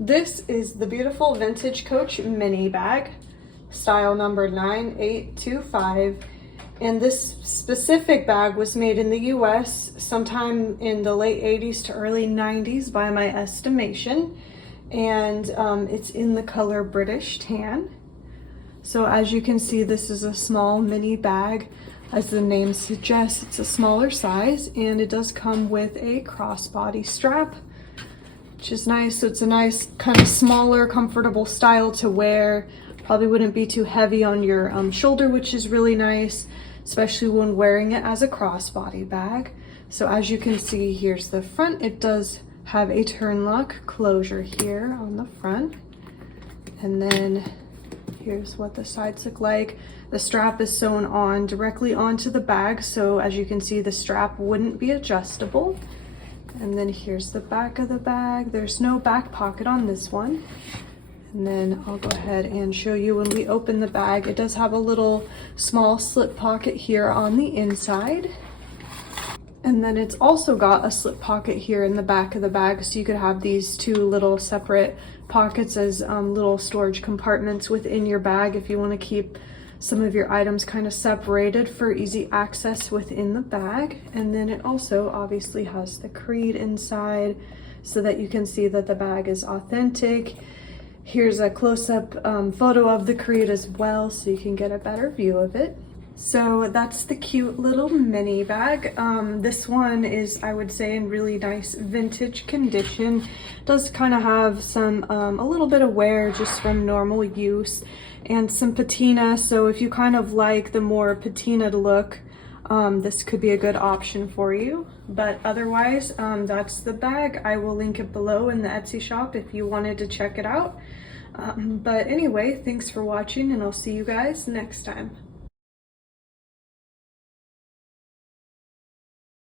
This is the beautiful Vintage Coach mini bag, style number 9825. And this specific bag was made in the US sometime in the late 80s to early 90s by my estimation. And it's in the color British Tan. So as you can see, this is a small mini bag. As the name suggests, it's a smaller size, and it does come with a crossbody strap, which is nice. So it's a nice kind of smaller, comfortable style to wear. Probably wouldn't be too heavy on your shoulder, which is really nice, especially when wearing it as a crossbody bag. So as you can see, here's the front. It does have a turn lock closure here on the front. And then here's what the sides look like. The strap is sewn on directly onto the bag, so as you can see, the strap wouldn't be adjustable. And then here's the back of the bag. There's no back pocket on this one. And then I'll go ahead and show you when we open the bag. It does have a little small slip pocket here on the inside. And then it's also got a slip pocket here in the back of the bag, so you could have these two little separate pockets as little storage compartments within your bag if you want to keep some of your items kind of separated for easy access within the bag. And then it also obviously has the Creed inside so that you can see that the bag is authentic. Here's a close-up photo of the Creed as well, so you can get a better view of it. So that's the cute little mini bag. This one is, I would say, in really nice vintage condition. It does kind of have some, a little bit of wear just from normal use and some patina. So if you kind of like the more patinaed look, this could be a good option for you. But otherwise, that's the bag. I will link it below in the Etsy shop if you wanted to check it out. But anyway, thanks for watching, and I'll see you guys next time.